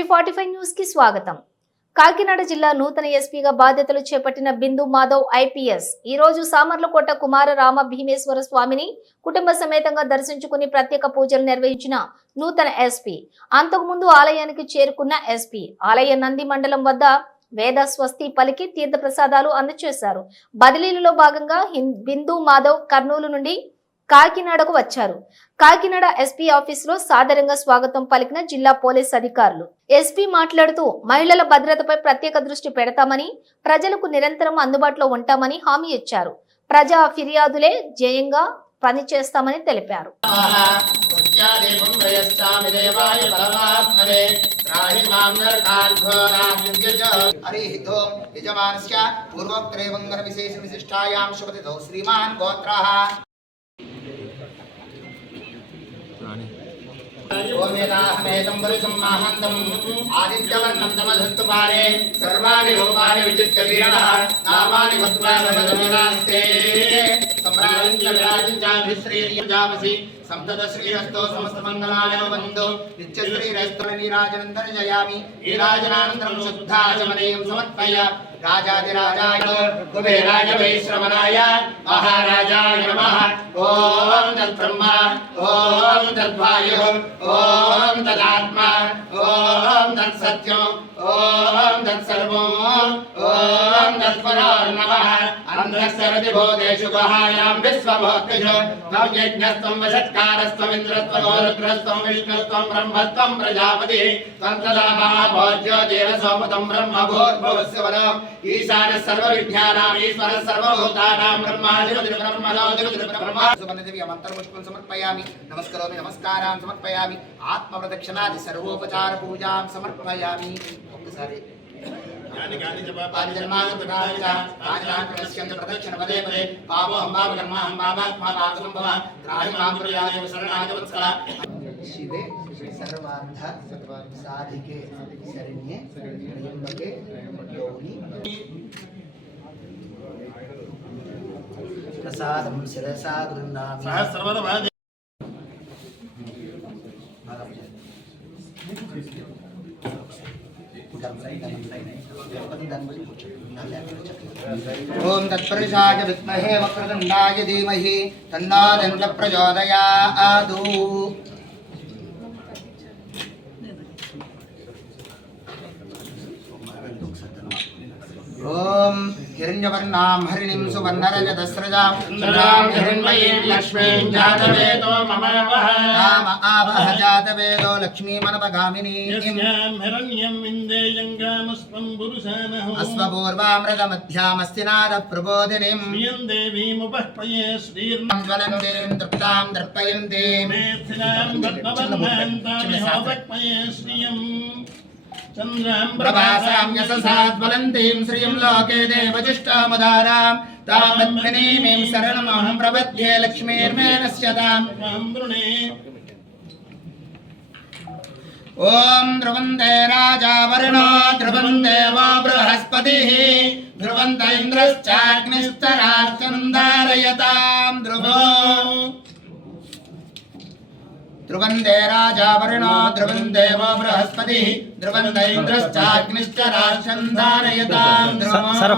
SV45 news కి స్వాగతం. కాకినాడ జిల్లా నూతన ఎస్పీగా బాధ్యతలు చేపట్టిన బిందు మాధవ్ ఐపీఎస్ ఈ రోజు సామర్లకోట కుమార రామ భీమేశ్వర స్వామిని కుటుంబ సమేతంగా దర్శించుకుని ప్రత్యేక పూజలు నిర్వహించిన నూతన ఎస్పీ. అంతకుముందు ఆలయానికి చేరుకున్న ఎస్పీ ఆలయ నంది మండలం వద్ద వేద స్వస్తి పలికి తీర్థ ప్రసాదాలు అందజేశారు. బదిలీలలో భాగంగా బిందు మాధవ్ కర్నూలు నుండి కాకినాడకు వచ్చారు. కాకినాడ ఎస్పీ ఆఫీసులో సాదరంగా స్వాగతం పలికిన జిల్లా పోలీస్ అధికారులు. ఎస్పీ మాట్లాడుతూ మహిళల భద్రతపై ప్రత్యేక దృష్టి పెడతామని, ప్రజలకు నిరంతరం అందుబాటులో ఉంటామని హామీ ఇచ్చారు. ప్రజా ఫిర్యాదులే ధ్యేయంగా పనిచేస్తామని తెలిపారు. आदित्यवर्णं समधस्तुपारे सर्वाणि रूपाणि विचित्रवीरः नामानि वत्वानवदमुदास्ते सम्राजञ्च विराजञ्चाभिश्रीर्यजामसि सप्तदश्रीरस्तो समस्तमङ्गलानि भवन्तु नित्यश्रीरस्तो नीराजनन्दर्जयामि नीराजनानन्तरं शुद्धाचमनीयं समर्पय राजाधिराजाय कुबेराय वैश्रवणाय महाराजाय नमः। ॐ तद्ब्रह्मा ॐ तद्वायुः ॐ तदात्मा ॐ तत्सत्यम् ॐ तत्सर्वम् ॐ तत्परार्णवः अन्धस्सरतिभूतेषु गुहायां विश्वभोक्तिषु त्वं यज्ञस्त्वं वषट्कारस्त्वमिन्द्रस्त्वं रुद्रस्त्वं विष्णुस्त्वं ब्रह्मस्त्वं प्रजापतिः त्वं तदा महाभोज्योतिरसोमतं ब्रह्मभूर्भुवस्य वरम् ईशानः सर्वविद्यानाम् ईश्वरः सर्वभूतानां ब्रह्माधिपतिर्ब्रह्मा सुमनदेवी अमन्तर्पुष्पं समर्पयामि नमस्करोमि नमस्कारान् समर्पयामि आत्मप्रदक्षिणादि सर्वोपचार पूजां समर्पयामि ఒక్కసారి प्रदक्षिण पदे पदे पापोऽहं पापकर्माहं पापात्मा पापसम्भव त्राहि मां प्रयाय शरणाय वत्सल शिवे सर्वार्थ साधिके शरण्ये त्र्यम्बके गौरी प्रसादं शिरसा गृह्णामि सहस्रवदन ओम तत्पुरुषाय विद्महे वक्रतुण्डाय धीमहि तन्नो दन्तः प्रचोदयात्। ओम हिरण्यवर्णां हरिणीं सुवर्णरजतस्रजां चन्द्रां हिरण्मयीं लक्ष्मीं जातवेदो ममावह नाम आवह जातवेदो लक्ष्मीमनपगामिनीं यस्यां हिरण्यं विन्देयङ्गामस्त्वं पुरुषानहो अस्वपूर्वामृतमध्यामस्तिनादप्रबोधिनीं श्रियं देवीमुपह्पये श्रीर्नं ज्वलन्तीं तृप्तां दर्पयन्तीं मेथिलां पद्मवर्णान्तामिहोपह्पये श्रियम् चन्द्रां प्रभासां यशसाद्वलन्तीं श्रियं लोके देवजिष्टामुदारां तामद्मिनीमीं शरणमहं प्रपद्ये लक्ष्मीर्मेनस्यतां वृणे। ॐ ध्रुवन्ते राजा वरुणो ध्रुवं देवो बृहस्पतिः ध्रुवन्त इन्द्रश्चाग्निश्चरार्चन्दारयतां ध्रुवो ध्रुवन्ते राजा वरुणो ध्रुवं देवो बृहस्पतिः ध्रुवन्त इन्द्रश्चाग्निश्चरार्चं धारयतां ध्रुवो सर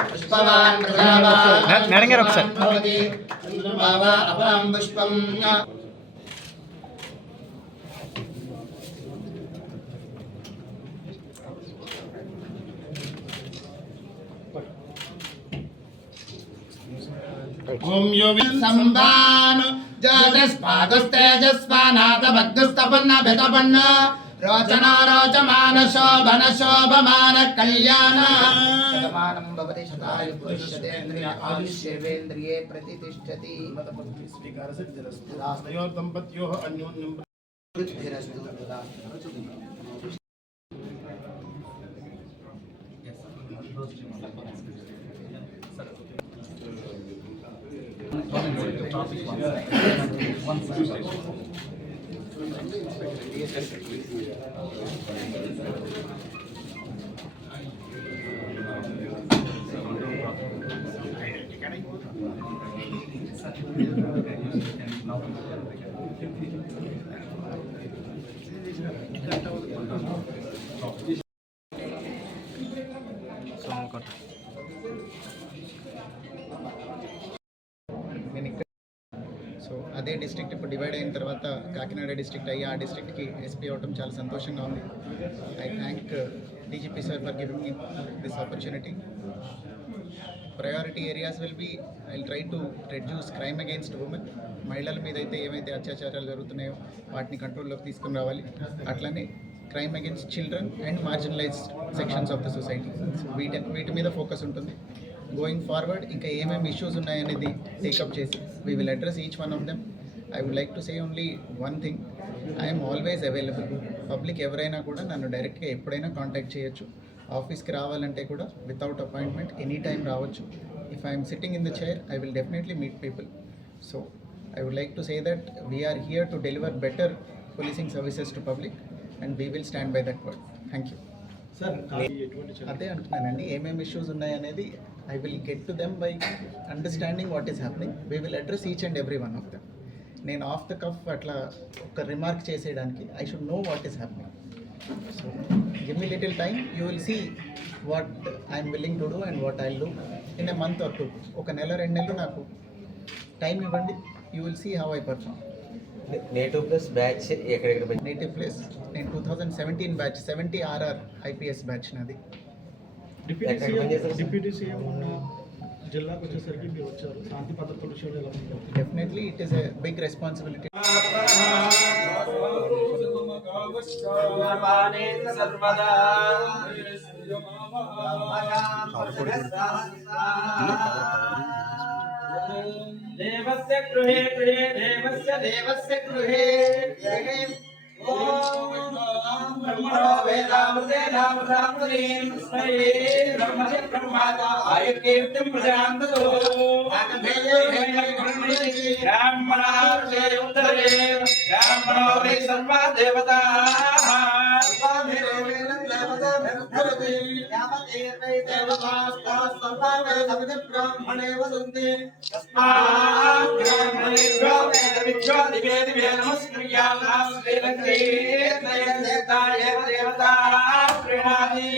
पुष्पवान् प्रजावान् भवति चन्द्रमावा अपरं पुष्पं ओम यो संवान जातस्पादस्तेजस्वानाथ भग्गस्तपन्न भेदपन्न रोचना रोचमान शोभन शोभमान कल्याण शतमानं भवति शतायु पुरुषतेन्द्रिय आयुष्येवेन्द्रिये प्रतिष्ठति स्वीकारस्य दंपत्योः अन्योन्यं पृथ्वीरस्तु సో అదే డిస్ట్రిక్ట్ ఇప్పుడు డివైడ్ అయిన తర్వాత కాకినాడ డిస్ట్రిక్ట్ అయ్యి ఆ డిస్ట్రిక్ట్కి ఎస్పీ అవటం చాలా సంతోషంగా ఉంది. I thank DGP sir for giving me this opportunity. Priority areas will be I try to reduce crime against women. మహిళల మీద అయితే ఏవైతే అత్యాచారాలు జరుగుతున్నాయో వాటిని కంట్రోల్లోకి తీసుకుని రావాలి. అట్లనే crime against children and marginalised sections of the society. So వీటి మీద ఫోకస్ ఉంటుంది. గోయింగ్ ఫార్వర్డ్ ఇంకా ఏమేమి ఇష్యూస్ ఉన్నాయనేది టేకప్ చేసి we will address each one of them. I would like to say only one thing, I'm always available. Public ఎవరైనా కూడా నన్ను డైరెక్ట్గా ఎప్పుడైనా కాంటాక్ట్ చేయొచ్చు. ఆఫీస్కి రావాలంటే కూడా వితౌట్ అపాయింట్మెంట్ ఎనీ టైం రావచ్చు. If I'm sitting in the chair I will definitely meet people. So I would like to say that we are here to deliver better policing services to public and we will stand by that word. Thank you. అదే అంటున్నానండి, ఏమేమి issues ఉన్నాయనేది I will get to them by understanding what is happening. We will address each and every one of them. నేను of the cuff అట్లా ఒక remark చేసేయడానికి I should know what is happening. So give me little time, you will see what I'm willing to do and what I do in a month or 2. ఒక నెల 2 నెలలు నాకు time ఇవ్వండి, you will see how I perform. Native plus batch ఎక్కడెక్కడ native place నేను 2017 batch 70 RR IPS batch నాది. Deputy CM ఉన్న జిల్లాకు వచ్చేసరికి మీరు వచ్చారు, శాంతి భద్రతల విషయంలో ఎలా ఉంది? Definitely it is a big responsibility. देवस्य गृहे गृहे देवस्य गृहे गृहे ओम ब्रह्मणो वेदामृते नामृतामृतेन स्मरे ब्रह्मस्य ब्रह्मादा आयुर्कीर्तिं प्रशान्ततो ब्राह्मणार्थे उत्तरे ब्राह्मणो वै सर्वा देवताः ब्राह्मणे वदन्ति तस्मात् ब्राह्मणेभ्यो वेदविभ्यो दिवे दिवे नमस्कृत्याः श्रीलङ्केताय देवता प्रीणाति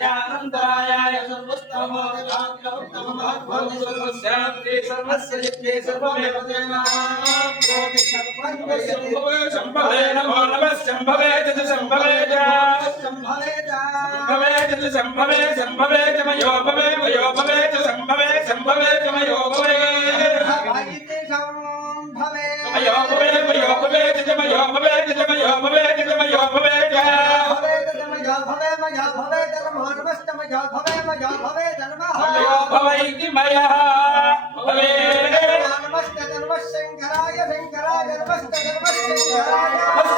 ज्ञानन्तराय सर्वस्तमोदात्मोत्तममहात्मोत्तमस्यान्ति सर्वस्य जित्ये सर्वमेव शम्भवे नमो नमः शम्भवे च शम्भवे च शम्भवे च शम्भवे शम्भवे च मयो भवे मयो भवे च शम्भवे शम्भवे च मयो भवे मयो भवे मयो भवे च मयो भवे च मयो भवे च मयो भवे च मयो भवे इति मयः भवे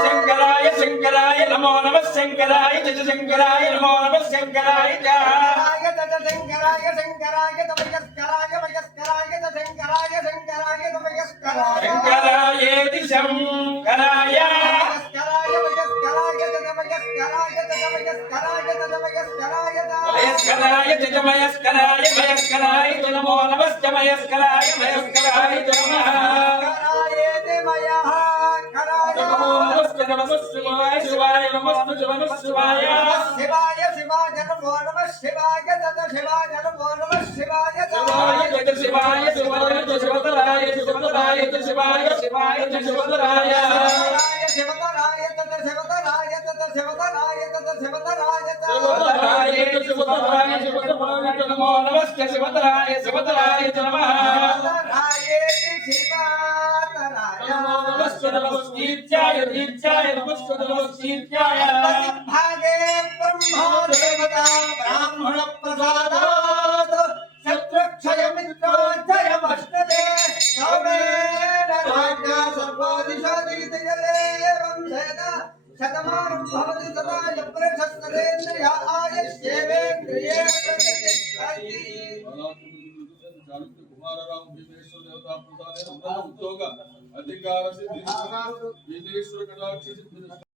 शंकराय शंकराय नमो नमः शंकराय च शंकराय नमो नमः शंकराय च शंकरायेति शंकराय मयस्कराय च मयस्कराय मयस्कराय च नमो नमः च मयस्कराय मयस्कराय च नमः शिवाय शिवाय नमस्तु शिवाय शिवाय शिवाय नमो नमः शिवाय तत शिवाय नमो नमः शिवाय तत शिवाय शिवाय शिवतराय शिवतराय शिवाय शिवाय शिवतराय शिवतराय तत शिवतराय तत शिवतराय तत शिवतराय शिवतराय शिवतराय शिवतराय नमो नमः शिवतराय शिवतराय नमः नमस्कृत्याय दीत्याय नमस्कृत्याय भागे ब्रह्मो देवता ब्राह्मण प्रसादात् शत्रुक्षय मित्रोज्जयमष्टदे सौमेन राज्ञा सर्वादिशादितिजलेवं सेना शतमानं भवति तदा यप्रशस्तरेन्द्रिय आयुष्येवेन्द्रिये प्रतिष्ठति కుమారరామ భీమేశ్వర దేవతా ప్రసాదేన ఉద్యోగ అధికార సిద్ధి భీమేశ్వర కటాక్ష సిద్ధి